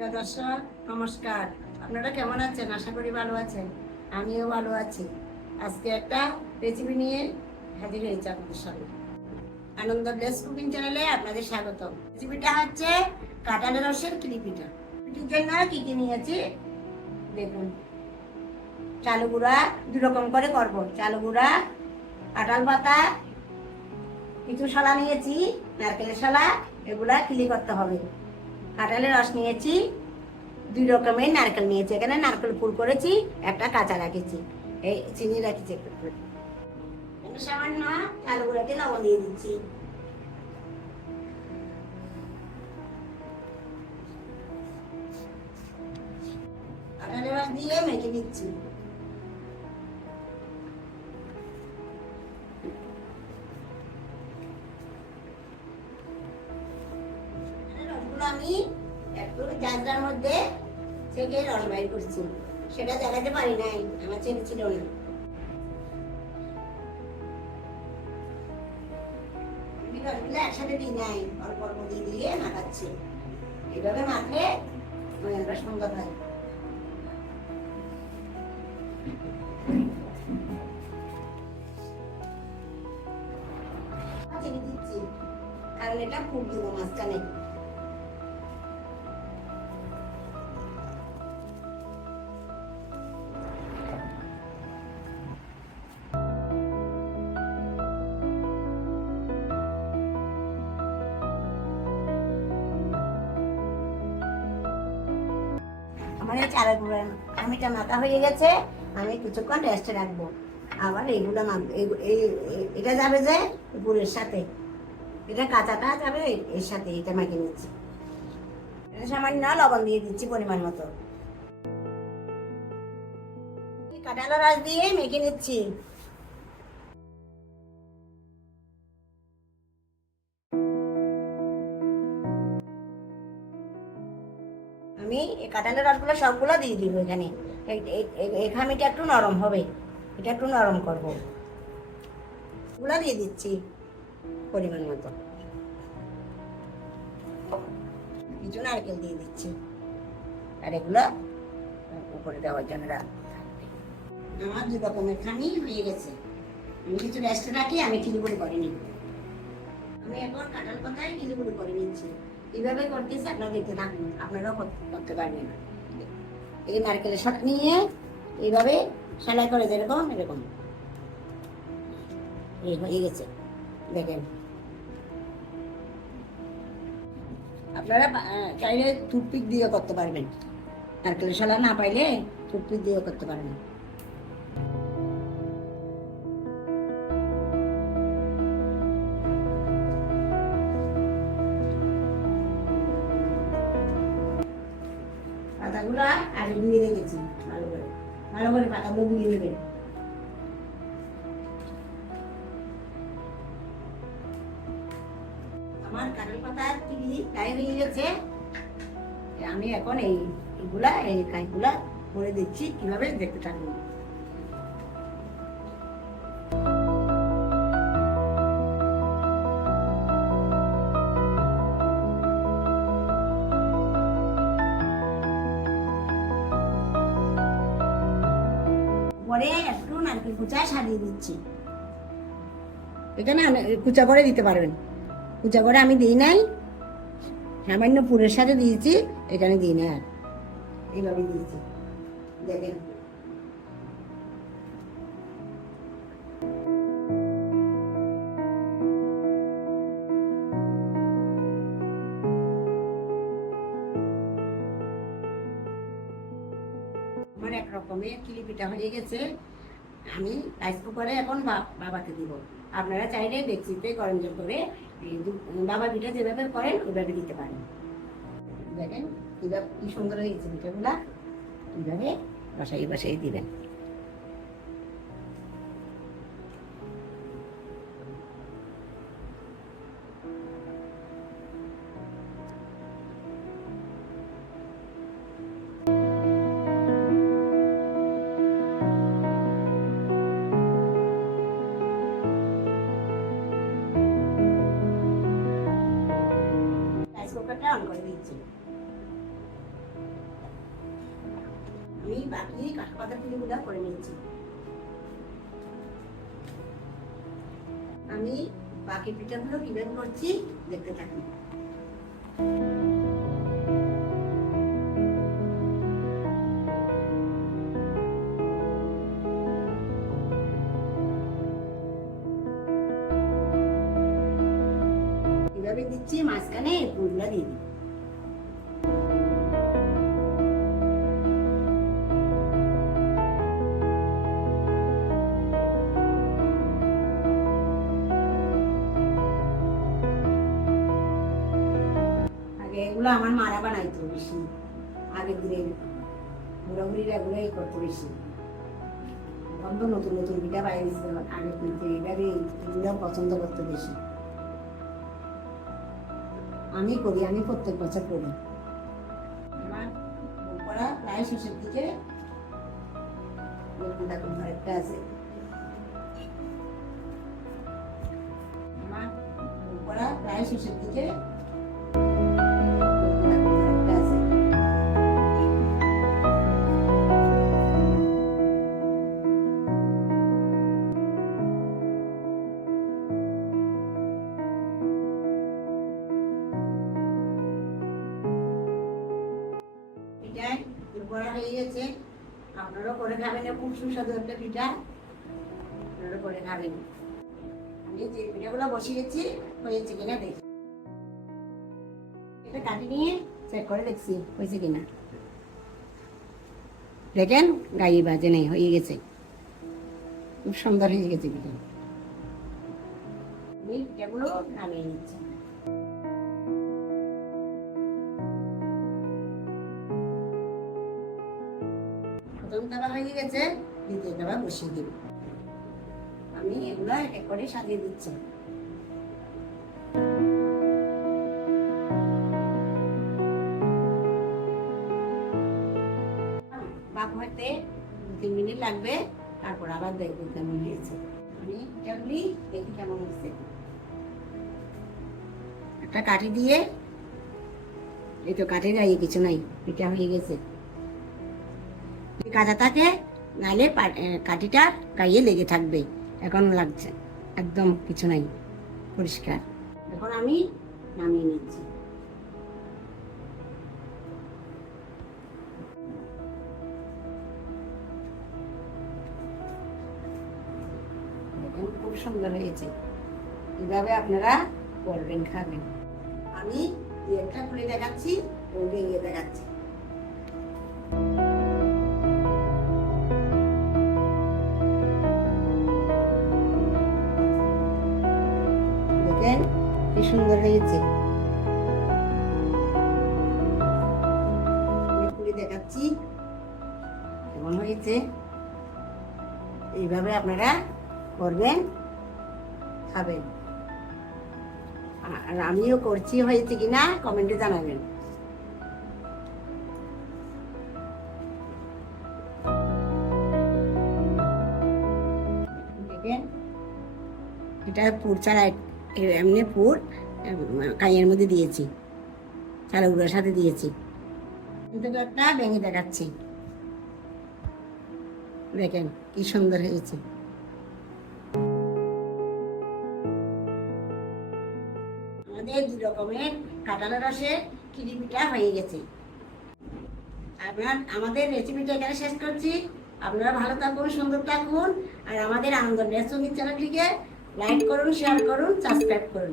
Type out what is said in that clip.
প্রিয় দর্শক, নমস্কার। আপনারা কেমন আছেন? আশা করি ভালো আছেন। আমিও ভালো আছি। আজকে একটা রেসিপি নিয়ে হাজির হয়েছে আপনাদের সামনে আনন্দ ব্লেস কুকিং চ্যানেলে আপনাদের স্বাগত রেসিপিটা হচ্ছে কাঁঠালের রসের পিঠা পিঠির জন্য কি কি নিয়েছি? দেখুন। চালু গুঁড়া দু রকম করে করব। চালু গুঁড়া, কাঁঠাল পাতা, কিছু শালা নিয়েছি নারকেলের শালা, এগুলা কিলি করতে হবে। কাঁঠালের রস নিয়েছি, দুই রকমের নারকেল নিয়েছি। এখানে নারকেল পুর করেছি, একটা কাঁচা রাখেছি। এই চিনি রাখেছি একটু। সামান্য আলু গুঁড়াতে লবণ দিয়ে দিচ্ছি। কাঁঠালের রস দিয়ে মেখে দিচ্ছি রসগুলো আমি একটু জাজরার মধ্যে থেকে রস করছি। সেটা দেখাতে পারি নাই, আমার ছেলে ছিল না। একসাথে দিয়ে কারণ এটা খুব দিব মাঝখানে। এই চালের গুঁড়ো। আমিটা মাথা হয়ে গেছে, আমি কিছুক্ষণ রেস্টে রাখব। আবার এইগুলো এটা যাবে যে গুড়ের সাথে। এটা কাঁচাটা যাবে এর সাথে, এটা মাখিয়ে নিচ্ছি। এটা সামান্য লবণ দিয়ে দিচ্ছি পরিমাণ মতো। কাঁটালো রস দিয়ে মেখে নিচ্ছি। কাঁঠালের রসগুলো সবগুলো দিয়ে দিব এখানে। এই- খামিটা একটু নরম হবে। এটা একটু নরম করব। এগুলো দিয়ে দিচ্ছি পরিমাণ মতো। কিছু নারকেল দিয়ে দিচ্ছি। আর এগুলো উপরে দেওয়ার জন্য আমার দু রকমের খানি হয়ে গেছে। আমি কিছু রেস্টে রাখি, আমি খিলিগুড়ি করে নিব। আমি এখন কাঁঠাল পাতায় খিলিগুড়ি করে নিচ্ছি। কীভাবে করতেছি, আপনারা দেখতে থাকুন আপনারাও করতে পারবেন। এই নারকেলের সাথে নিয়ে এইভাবে সেলাই করে যেরকম এরকম এই হয়ে গেছে, দেখেন। আপনারা চাইলে টুথপিক দিয়ে করতে পারবেন। নারকেলের শলা না পাইলে টুথপিক দিয়েও করতে পারবেন। আর ভালো করে। ভালো করে পাতাগুলো নেবেন আমার কাঁঠাল পাতার কি তাই হয়ে গেছে। আমি এখন এই এগুলা, এই কাইগুলা করে দিচ্ছি, কীভাবে দেখতে থাকব নারকেল কুচা সারিয়ে দিচ্ছি। এখানে আনে- কুচা করে দিতে পারবেন। কুচা করে আমি দিই নাই। সামান্য পুরের সাথে দিয়েছি, এখানে দিই না আর। এইভাবে দিয়েছি। দেখেন। আমার এক রকমের কিলি পিঠা হয়ে গেছে। আমি রাইস কুকারে এখন বাবাকে দিব। আপনারা চাইলে ডেকচিতে গরম জল করে বাবা পিঠা যেভাবে করেন, ওইভাবে দিতে পারেন। দেখেন কীভাবে কি সুন্দর হয়েছে পিঠাগুলা এইভাবে বসাই বসাই দিবেন। অন করে দিচ্ছি আমি বাকি কাঁটা পাতা পিঠেগুলো করে নিচ্ছি আমি বাকি পিঠাগুলো কীভাবে করছি দেখতে থাকুন কীভাবে দিচ্ছি মাঝখানে পুরগুলা দিয়ে দিই এগুলো আমার মারা বানাইতো বেশি, আগের দিনের বুড়াবুড়িরা এগুলোই করতো বেশি। এখন তো নতুন নতুন পিঠা বাইরে দিচ্ছে আগে কিন্তু এবারে এগুলো পছন্দ করতো বেশি। আমি করি, আমি প্রত্যেক বছর করি। করা শেষের দিকে দেখুন কোন আরেকটা আছে বউ করা প্রায় শেষের দিকে গেছে। আপনারাও করে খাবেন খুব সুস্বাদু একটা পিঠা। করে খাবেন। আমি যে পিঠাগুলো বসিয়েছি, হয়েছে কিনা দেখি। এটা কাটি নিয়ে চেক করে দেখছি, হয়েছে কিনা। দেখেন, গায়ে বাজে নেই, হয়ে গেছে। খুব সুন্দর হয়ে গেছে পিঠা। পিঠাগুলো নামিয়ে নিচ্ছি। গেছে দ্বিতীয় তাবা বসিয়ে দিব। আমি এগুলো এক এক করে সাজিয়ে দিচ্ছি বাপ তিন মিনিট লাগবে, তারপর আবার দেখব কেমন হয়েছে। আমি দেখি কেমন হয়েছে। একটা কাঠি দিয়ে, এই তো কাঠি গায়ে কিছু নাই, পিঠা হয়ে গেছে। কাঁচা থাকে নাহলে কাঠিটা গায়ে লেগে থাকবে। এখন লাগছে। একদম কিছু নাই। পরিষ্কার। এখন আমি নামিয়ে নিচ্ছি। খুব সুন্দর হয়েছে। এভাবে আপনারা করবেন খাবেন। আমি একটা খুলে দেখাচ্ছি ও ভেঙে দেখাচ্ছি। সুন্দর আমি দেখাচ্ছি, কেমন হয়েছে? এইভাবে আপনারা করবেন, খাবেন। আর আমিও করছি, হয়েছে কিনা কমেন্টে জানাবেন। এটা পুর ছাড়া এ- এমনি পুর কাইয়ের মধ্যে দিয়েছি। চালগুলোর সাথে দিয়েছি। কিন্তু একটা ভেঙে দেখাচ্ছি। দেখেন, কি সুন্দর হয়েছে। আমাদের দু রকমের কাঁঠাল রসের পিঠা হয়ে গেছে। আপনার, আমাদের রেসিপিটা এখানে শেষ করছি। আপনারা ভালো থাকুন, সুন্দর থাকুন। আর আমাদের আনন্দ রেস্টুরেন্ট চ্যানেলটিকে লাইক করুন শেয়ার করুন সাবস্ক্রাইব করুন।